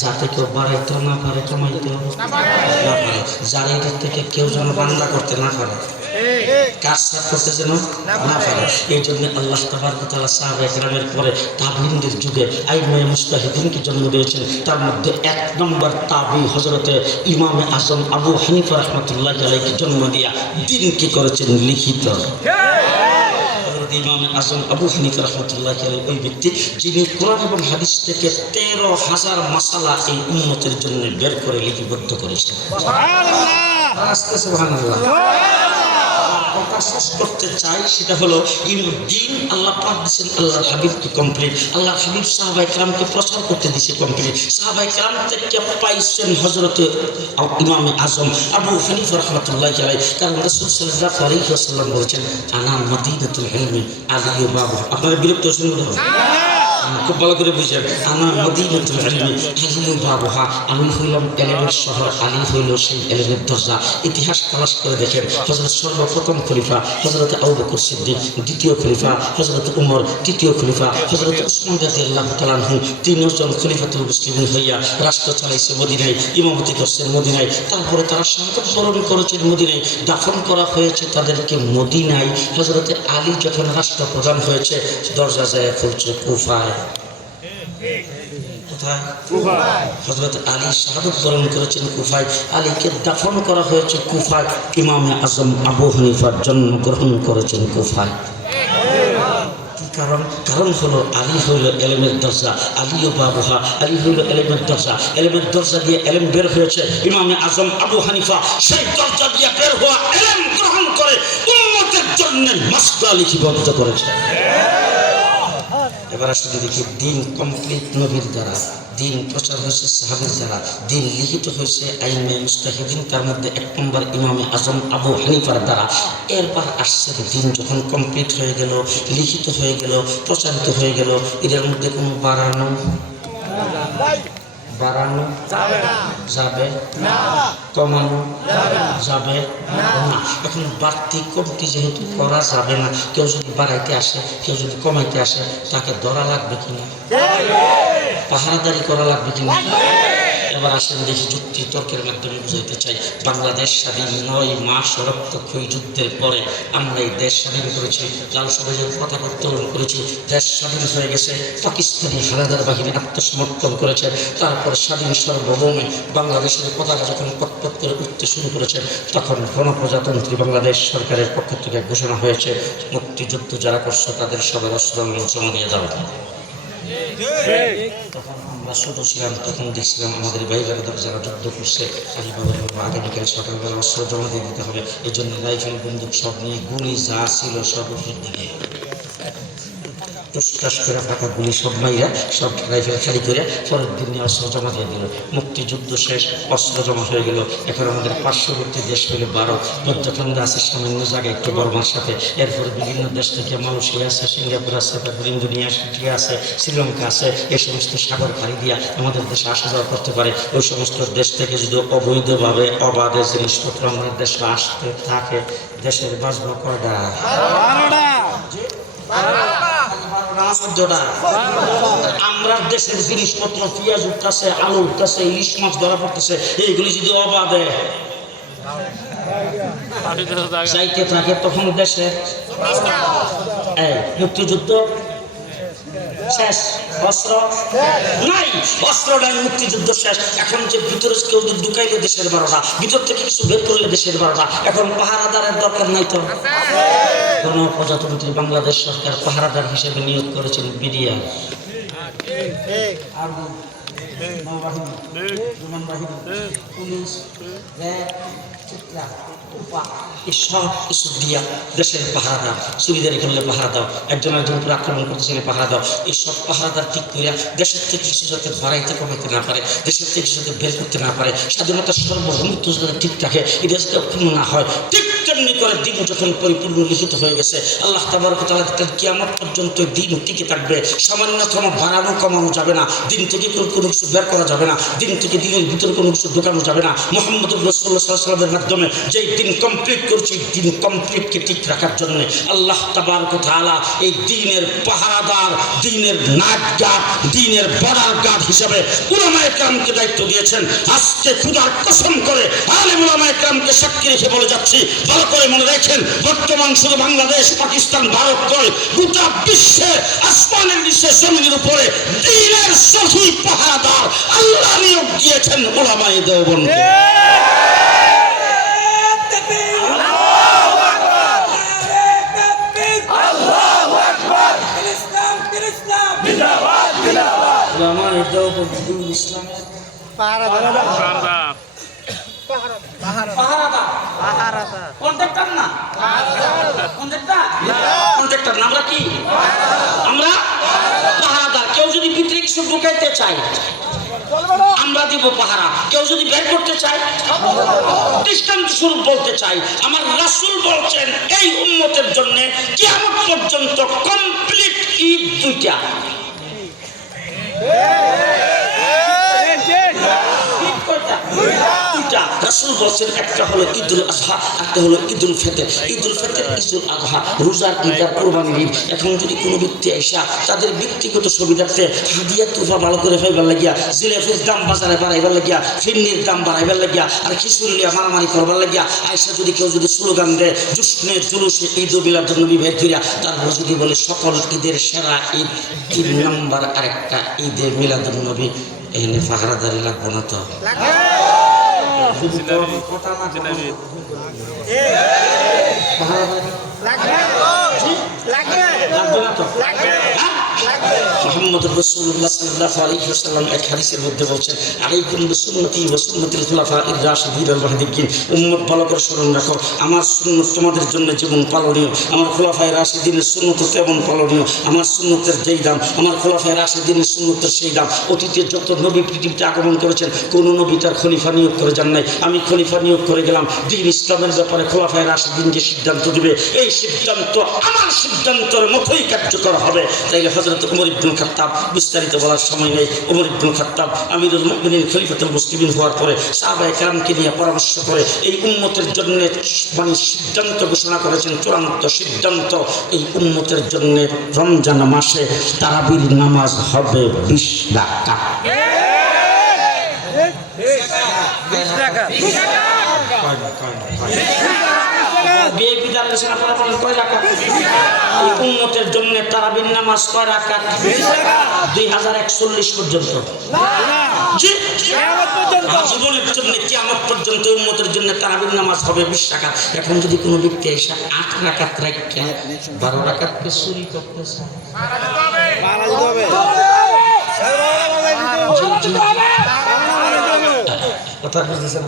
যাতে কেউ বাড়াইতেও না পারে, কমাইতেও না পারে, যারা এটার থেকে কেউ যেন বাংলা করতে না পারে, কাজ করতে যেন না পারে। এই জন্য আল্লাহ তাবারক ওয়া তাআলা সাহাবায়ে কেরামের পরে তাবিঈনদের যুগে আইমায়ে মুজতাহিদিনকে জন্ম দিয়েছেন। তার মধ্যে ১ নম্বর তাবি হযরতে ইমামে আযম আবু হানিফা রাহমাতুল্লাহি আলাইহি জন্ম দিয়া দিন কি করেছেন লিখিত। ইমাম আযম আবু হানিফা রাহমাতুল্লাহি আলাইহি ওই ব্যক্তি যিনি কোরআন এবং হাদিস থেকে ১৩,০০০ মাসালা এই উম্মতের জন্য বের করে লিপিবদ্ধ করেছেন। সুবহানাল্লাহ, সুবহানাল্লাহ। কথা শেষ করতে চাই, সেটা হলো দিন আল্লাহ পাক দিয়েছেন আল্লাহর হাবিবকে কমপ্লিট, আল্লাহর হাবিব সাহাবায়ে কেরামকে প্রচার করতে দিয়েছে কমপ্লিট। সাহাবায়ে কেরাম থেকে পাইছেন হযরতে ইমামে আযম আবু হানিফা রাহমাতুল্লাহি আলাইহি। কারণ রাসূল সাল্লাল্লাহু আলাইহি ওয়াসাল্লাম বলেছেন, আনা মদিনাতুল ইলমি আলী বাবু। আপনারা বিরক্ত শুনবেন না, খুব ভালো করে বুঝেন। আনা মদিনাতুল ইলমি আলী বাবুহা, আমি হইলাম এলেমের শহর, আলী হইল সেই এলেমের দরজা। ইতিহাস তালাশ করে দেখেন, হযরত সর্বপ্রথম খলিফা হযরত আবু বকর সিদ্দিক, দ্বিতীয় খলিফা হযরত উমর, তৃতীয় খলিফা হযরত উসমান রাদিয়াল্লাহু তাআলা আনহু, তিনজন খলিফাতুল মুসলিমিন হইয়া রাষ্ট্র চালাইছে মদিনায়, ইমামতি করছেন মদিনায়। তারপরে তারা শাহাদাত বরণ করেছেন মদিনায়, দাফন করা হয়েছে তাদেরকে মদিনায়। হযরতে আলী যখন রাষ্ট্রপ্রধান হয়েছে, দরজা যায় খুলছে কুফায়। কোথায়? কুফায়। হযরত আলী শাহাদাত বরণ করেছেন কুফায়, আলীকে দাফন করা হয়েছে কুফায়। ইমামে আযম আবু হানিফার জন্মগ্রহণ করেছেন কুফায়। কারণ হলো আলী হইল এলেমের দরজা, আলীও বাবুহা, আলী হইল এলেমের দরজা। এলেমের দরজা দিয়ে এলেম বের হয়েছে। ইমামে আযম আবু হানিফা সেই দরজা দিয়ে বের হওয়া এলেম গ্রহণ করে উম্মতের জন্য মাসলা লিপিবদ্ধ করেছে। এবার আসলে দেখি, দিন কমপ্লিট নবীর দ্বারা, দিন প্রচার হয়েছে সাহাবীর দ্বারা, দিন লিখিত হয়েছে আইমায়ে মুজতাহিদিন, তার মধ্যে ১ নম্বর ইমামে আযম আবু হানিফার দ্বারা। এরপর আসছে দিন যখন কমপ্লিট হয়ে গেল, লিখিত হয়ে গেল, প্রচারিত হয়ে গেল, এদের মধ্যে কোনো বাড়ানো যাবে না, কমানো যাবে না। এখন বাড়তি কমতি যেহেতু করা যাবে না, কেউ যদি বাড়াইতে আসে, কেউ যদি কমাইতে আসে, তাকে ধরা লাগবে কিনা, পাহারাদারি করা লাগবে কিনা। এবার আসেন দেখি, যুক্তি তর্কের মাধ্যমে বুঝাইতে চাই। বাংলাদেশ স্বাধীন ৯ মাস রক্তক্ষয়ী যুদ্ধের পরে আমরা এই দেশ স্বাধীন করেছি, লাল সবুজের পতাকা উত্তোলন করেছি, দেশ স্বাধীন হয়ে গেছে। পাকিস্তানি হানাদার বাহিনী আত্মসমর্পণ করেছে। তারপর স্বাধীন সার্বভৌমে বাংলাদেশের পতাকা যখন পটপট করে উঠতে শুরু করেছে, তখন গণপ্রজাতন্ত্রী বাংলাদেশ সরকারের পক্ষ থেকে ঘোষণা হয়েছে, মুক্তিযুদ্ধ যারা করছে তাদের সবার অস্ত্র জমা দিয়ে যাবে। তখন আমরা ছোট ছিলাম, তখন দেখছিলাম আমাদের ভাই বেড়াদার যারা যুদ্ধ করছে, আগামীকাল সকালবেলা অস্ত্র জমা দিয়ে দিতে হবে। এই জন্য রাইফেল, বন্দুক সব নিয়ে, গুলি যা ছিল সব উপর দিকে টুসটাস করে ফাঁকা গুলি সব মাইরা, সব রাইফেল খালি করে পরের দিন নিয়ে অস্ত্র জমা দিয়ে দিল। মুক্তিযুদ্ধ শেষ, অস্ত্র জমা হয়ে গেল। এখন আমাদের পার্শ্ববর্তী দেশ হলো ভারত, মধ্যখান্দা আছে সামান্য জায়গায় একটু বর্মার সাথে। এরপরে বিভিন্ন দেশ থেকে মালয়েশিয়া আছে, সিঙ্গাপুর আছে, তারপর ইন্দোনেশিয়া আছে, শ্রীলঙ্কা আছে। এই সমস্ত সাগর পাড়ি দিয়া আমাদের দেশে আসা যাওয়া করতে পারে। ওই সমস্ত দেশ থেকে যদি অবৈধভাবে অবাধে জিনিসপত্র আমাদের দেশে আসতে থাকে, দেশের বাঁচবো কয়টা? আমরা দেশের জিনিসপত্র, পেঁয়াজ উঠতেছে, আলু উঠতেছে, ইলিশ মাছ ধরা পড়তেছে, এইগুলি যদি অবাধে চাইতে থাকে, তখন দেশে মুক্তিযুদ্ধ শেষ, অস্ত্র নাই, অস্ত্র নাই, মুক্তিযুদ্ধ শেষ। এখন যে ভিতরে কেউ ঢুকাইলে দেশের 12টা, ভিতর থেকে কিছু বের করলে দেশের 12টা। এখন পাহারাদারের দরকার নাই তো। গণপ্রজাতন্ত্রী বাংলাদেশ সরকার পাহারাদার হিসেবে নিয়োগ করেছেন বিডিআর, পুলিশ, সব কিছু দিয়া দেশের পাহারাদার, চুরিদারি করলে পাহারা দাও, একজন একজনকে আক্রমণ করতে চাইলে পাহারা দাও। এই সব পাহারাদার ঠিক করিয়া দেশের থেকে কিছু যাতে বাড়াইতে কমাইতে না পারে, দেশের থেকে কিছু যাতে বের করতে না পারে, স্বাধীনতার সার্বভৌমত্ব যাতে ঠিক থাকে, এটা যাতে অক্ষুণ্ণ না হয়, ঠিক তেমনি করে দিন যখন পরিপূর্ণ লিখিত হয়ে গেছে, আল্লাহ তাবারক ওয়া তাআলা কিয়ামত পর্যন্ত দিন টিকে থাকবে। সামান্যতম বাড়ানো কমানো যাবে না, দিন থেকে কোনো কিছু বের করা যাবে না, দিন থেকে দিনের ভিতরে কোনো কিছু ঢোকানো যাবে না। মুহাম্মদুর রাসূলুল্লাহ সাল্লাল্লাহু আলাইহি ওয়াসাল্লামের মাধ্যমে যেই দিন কমপ্লিট করছি, দিন কমপ্লিটকে ঠিক রাখার জন্য আল্লাহ তাবারক ওয়া তাআলা এই দিনের পাহারাদার, দিনের নাটগার্ড, দিনের বর্ডার গার্ড হিসাবে উলামায়ে কেরামকে দায়িত্ব দিয়েছেন। আজকে খোদার কসম করে আলেম উলামায়ে কেরামকে সাক্ষী রেখে বলে যাচ্ছি, ভালো করে মনে রাখেন, বর্তমান শুধু বাংলাদেশ, পাকিস্তান, ভারত নয়, গোটা বিশ্বে আসমানের নিচে জমিনের উপরে দিনের সহি পাহারাদার আল্লাহ নিয়োগ দিয়েছেন উলামায়ে দেওবন্দকে। উলামায়ে দেওবন্দ ইসলামের পাহারাদার, কন্ট্রাক্টর না, কন্ট্রাক্টর না, আমরা কি? আমরা পাহারাদার। কেউ যদি ভিতরে কিছু ঢুকাইতে চায় আমরা দিব পাহারা, কেউ যদি বের করতে চায়, দৃষ্টান্ত স্বরূপ বলতে চাই, আমার রাসূল বলছেন এই উম্মতের জন্য কিয়ামত পর্যন্ত কমপ্লিট ঈদ দুইটা। রাসূল বলছেন একটা হলো ঈদুল আজহা, একটা হলো ঈদুল ফিতর। ঈদুল ফিতর, ঈদুল আজহা, রোজার ঈদ আর কুরবানির ঈদ। এখন যদি কোনো ব্যক্তি আইসা তাদের ব্যক্তিগত সুবিধার্থে হাদিয়া তোফা ভালো করে পাইবার লাগিয়া, জিলাপির দাম বাজারে বাড়াইবার লাগিয়া, ফিরনির দাম বাড়াইবার লাগিয়া, আর খিচুড়ি লিয়া মারামারি করবার লাগিয়া আইসা যদি কেউ যদি স্লোগান দেয় জুসনে জুলুসে ঈদ মিলাদুন নবী বের করিয়া, তারপর যদি বলে সকল ঈদের সেরা ঈদ 3 নম্বর আরেকটা ঈদে মিলাদুন নবী, এখানে পাহারাদারি লাগবো না তো? মুহাম্মদুর রাসূলুল্লাহ সাল্লাল্লাহু আলাইহি ওয়াসাল্লাম এক হাদিসের মধ্যে বলছেন, আলাইকুম বিসুন্নতি ওয়া সুন্নাতিল খুলাফাইর রাশিদিন আল মাহদিয়্যিন। উম্মত ভালো করে স্মরণ রাখো, আমার সুন্নাত তোমাদের জন্য যেমন পালনীয়, আমার খুলাফায়ে রাশিদিনের সুন্নাত তেমন পালনীয়। আমার সুন্নতের যেই দাম, আমার খুলাফায়ে রাশিদিনের সুন্নতের সেই দাম। অতীতে যত নবী পৃথিবীতে আগমন করেছেন, কোন নবী তার খলিফা নিয়োগ করে যান নাই। আমি খলিফা নিয়োগ করে গেলাম। দ্বীন ইসলামের ব্যাপারে খুলাফায়ে রাশিদিন যে সিদ্ধান্ত দিবে, এই সিদ্ধান্ত আমার সিদ্ধান্তের মতোই কার্যকর হবে। তাইলে হযরত ওমর ইবনে খাত্তাব, বিস্তারিত বলার সময় নেই, ওমর ইবনে খাত্তাব আমিরুল মুমিনিন খলিফাতুল মুসলিমিন হওয়ার পরে সাহাবায়ে কেরামকে নিয়ে পরামর্শ করে এই উম্মতের জন্য মানে সিদ্ধান্ত ঘোষণা করেছেন, চূড়ান্ত সিদ্ধান্ত, এই উম্মতের জন্য রমজান মাসে তারাবির নামাজ হবে 20 রাকাত। উম্মতের জন্য তারাবির নামাজ কয় রাকাত? 2041 পর্যন্ত। জীবনের জন্য কিয়ামত পর্যন্ত উম্মতের জন্য তারাবির নামাজ হবে 20 রাকাত। এখন যদি কোনো ব্যক্তি এসে 8 রাকাত রাখে 12 রাকাতকে চুরি করতেছে, কথা বুঝতেছেন?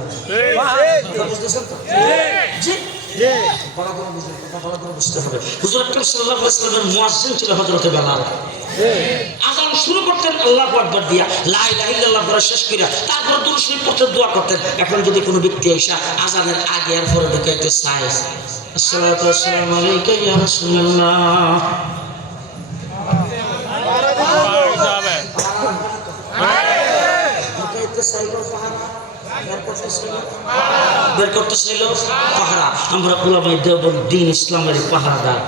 হুজুর আকরাম সাল্লাল্লাহু আলাইহি ওয়াসাল্লামের মুয়াজ্জিন ছিল হযরত বেলাল। আযান শুরু করতেন আল্লাহু আকবার দিয়া, লা ইলাহা ইল্লাল্লাহ বলে শেষ কইরা তারপর দুরূদ শরীফ পড়তে দোয়া করতেন। এখন যদি কোনো ব্যক্তি এসে আযানের আগে আর পরে ঢুকাইতে চায়, আসসালাতু ওয়াসসালামু আলাইকা ইয়া রাসূলুল্লাহ, বের করতে চাইল পাহারা। আমরা উলামায়ে দেওবন্দ দ্বীন ইসলামের পাহারাদার।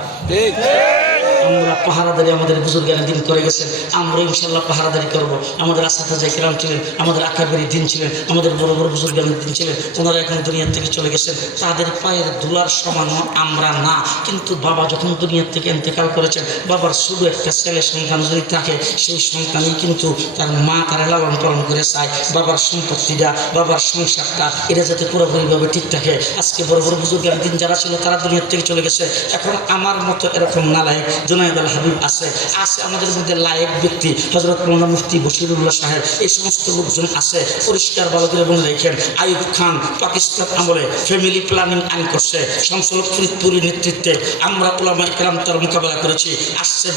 আমরা পাহারাদারি আমাদের বুজুর্গানে দিন করে গেছেন, আমরা ইনশাল্লাহ পাহারাদারি করবো। আমাদের আসাতাজা কিরাম ছিলেন, আমাদের আকাবেরি দিন ছিলেন, আমাদের বড় বড় বুজুর্গানের দিন ছিলেন, ওনারা এখন দুনিয়ার থেকে চলে গেছেন। তাদের পায়ের ধুলার সমানও আমরা না, কিন্তু বাবা যখন দুনিয়ার থেকে ইন্তেকাল করেছেন, বাবার শুধু একটা ছেলে সন্তান যদি থাকে, সেই সন্তানই কিন্তু তার মা তারা লালন পালন করে চায় বাবার সম্পত্তিটা, বাবার সংসারটা, এটা যাতে পুরোপুরিভাবে ঠিক থাকে। আজকে বড় বড় বুজুর্গানের দিন যারা ছিল তারা দুনিয়ার থেকে চলে গেছে। এখন আমার মতো এরকম নালায়েক জুনায়েদ আল হাবিব আছে আমাদের মধ্যে লায়েক ব্যক্তি হযরত মাওলানা মুফতি বশিরুল্লাহ সাহেব, এই সমস্ত লোকজন আছে। পরিষ্কার ভালো করে বলে রেখেন, আইয়ুব খান পাকিস্তান আমলে ফ্যামিলি প্ল্যানিং আইন করছে, শামসুল ফরিদপুরের নেতৃত্বে আমরা উলামায়ে কেরাম তার মোকাবেলা করেছি। আসছে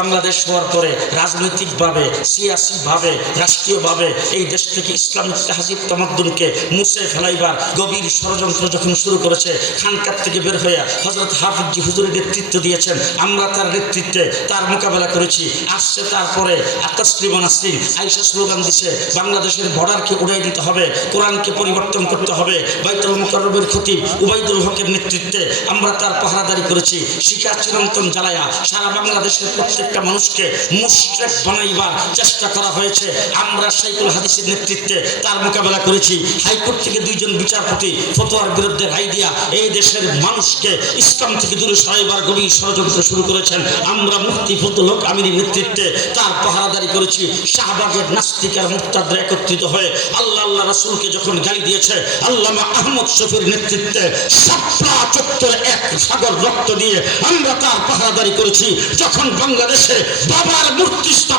বাংলাদেশ হওয়ার পরে রাজনৈতিকভাবে, সিয়াসিভাবে, রাষ্ট্রীয়ভাবে এই দেশ থেকে ইসলামিক তাহজিব তামাদ্দুনকে মুছে ফেলাইবার গভীর ষড়যন্ত্র যখন শুরু করেছে, খানকার থেকে বের হয়ে হযরত হাফিজ হুজুরের নেতৃত্ব দিয়েছেন, আমরা তার নেতৃত্বে তার মোকাবেলা করেছি। আসছে তারপরে তাসলিমা নাসরিন আয়েশা স্লোগান দিছে, বাংলাদেশের বর্ডারকে উড়িয়ে দিতে হবে, কোরআনকে পরিবর্তন করতে হবে। বাইতুল মুকাররমের খতিব উবাইদুল হকের নেতৃত্বে আমরা তার পাহারাদারি করেছি। শিখা চিরন্তন জ্বালায়া সারা বাংলাদেশের প্রত্যেকটা মানুষকে মুশরিক বানাইবার চেষ্টা করা হয়েছে, আমরা শাইখুল হাদিসের নেতৃত্বে তার মোকাবেলা করেছি। হাইকোর্ট থেকে 2 জন বিচারপতি ফতোয়ার বিরুদ্ধে রায় দিয়া এই দেশের মানুষকে ইসলাম থেকে দূরে সরাইবার গভীর ষড়যন্ত্র শুরু করেছেন, আমরা মুফতি ফজলুল হক আমিরের নেতৃত্বে তার পাহারাদারি করেছি। শাহবাগের নাস্তিক আর মুরতাদরা একত্রিত হয়ে আল্লাহ রাসূলকে যখন গালি দিয়েছে, আল্লামা আহমদ শফির নেতৃত্বে শাপলা চত্বরে এক সাগর রক্ত দিয়ে আমরা তার পাহারাদারি করেছি। যখন বাংলাদেশে বাবার মূর্তি স্থাপন